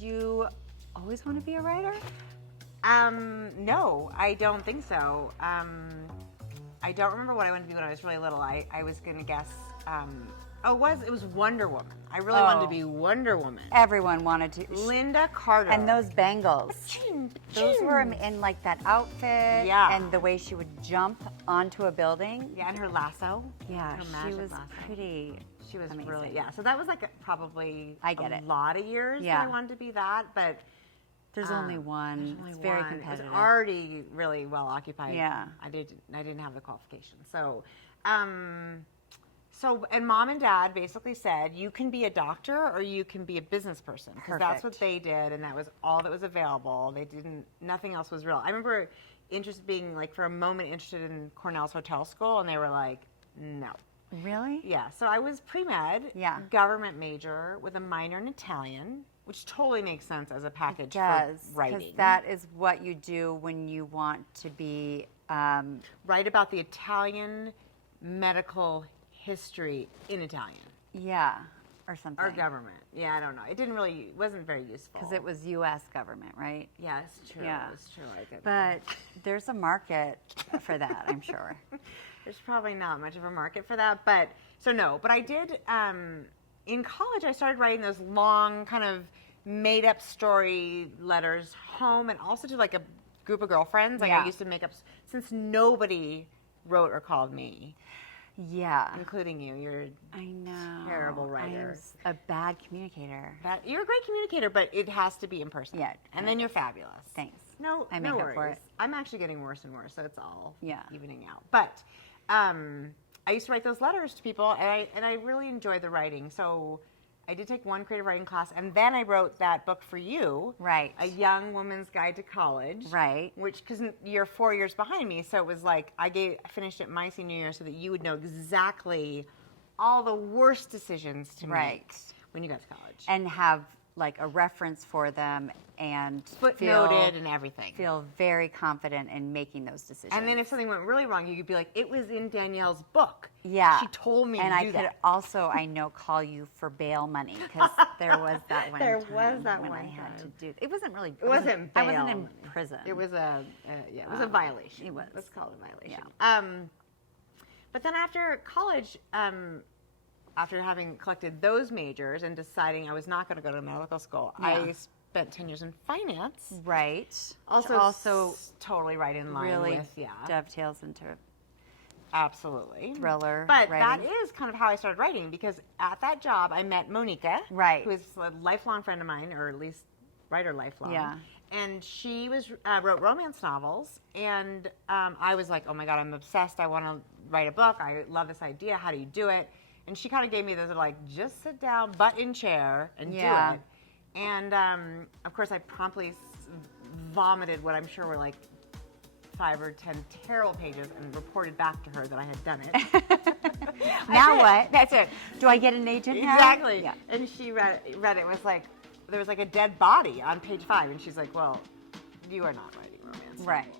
you always want to be a writer? No, I don't think so. I don't remember what I wanted to be when I was really little. I was going to guess, it was Wonder Woman. I really wanted to be Wonder Woman. Everyone wanted to. Linda Carter. And those bangles. Ba-ching, Those ba-ching. were in like that outfit. Yeah. And the way she would jump onto a building. Yeah, and her lasso. Yeah, Her she magic was lasso. pretty. She was amazing. really, yeah. So that was like probably I get a it. lot of years Yeah. that I wanted to be that, but There's only one. there's only It's very one. competitive. It was already really well occupied. Yeah. I didn't have the qualifications. So, and mom and dad basically said, you can be a doctor or you can be a business person. Because that's what they did, and that was all that was available. Nothing else was real. I remember being like for a moment interested in Cornell's hotel school, and they were like, no. Really? Yeah, so I was pre-med, government major with a minor in Italian, which totally makes sense as a package for writing. Because that is what you do when you want to be... write about the Italian medical history in Italian. Yeah, or something. Or government. Yeah, I don't know. It wasn't very useful. Because it was U.S. government, right? Yeah, it's true. Yeah. It's true. I get But there's a market for that, I'm sure. There's probably not much of a market for that, but I did, in college I started writing those long kind of made up story letters home and also to like a group of girlfriends. Like I used to make up, since nobody wrote or called me. Yeah. Including you. You're a terrible writer. I'm a bad communicator. You're a great communicator, but it has to be in person. Yeah. And then you're fabulous. Thanks. No, I make no up worries. for it. I'm actually getting worse and worse, so it's all evening out. But I used to write those letters to people, and I really enjoyed the writing. So I did take one creative writing class, and then I wrote that book for you. Right. A Young Woman's Guide to College. Right. Which, because you're 4 years behind me, so it was like I finished it my senior year so that you would know exactly all the worst decisions to make when you got to college. And have like a reference for them and footnoted and everything. Feel very confident in making those decisions. And then if something went really wrong, you could be like, it was in Danielle's book. Yeah. She told me to do that. And I could also, call you for bail money because there was that one time. There was that when one I had time. to do it. Wasn't really. It wasn't bail. I wasn't in prison. It was a violation. It was. Let's call it a violation. Yeah. But then after college, after having collected those majors and deciding I was not going to go to medical school, I spent 10 years in finance. Right. Also totally right in line really with, dovetails into absolutely thriller But writing. that is kind of how I started writing, because at that job I met Monica, who is a lifelong friend of mine, or at least writer lifelong. Yeah. And she wrote romance novels, and I was like, oh my God, I'm obsessed. I want to write a book. I love this idea. How do you do it? And she kind of gave me this, like, just sit down, butt in chair, and do it. And, of course, I promptly vomited what I'm sure were, like, 5 or 10 terrible pages and reported back to her that I had done it. Now what? That's it. Do I get an agent now? Exactly. Yeah. And she read it. It was like, there was, like, a dead body on page 5. And she's like, well, you are not writing romance. Right.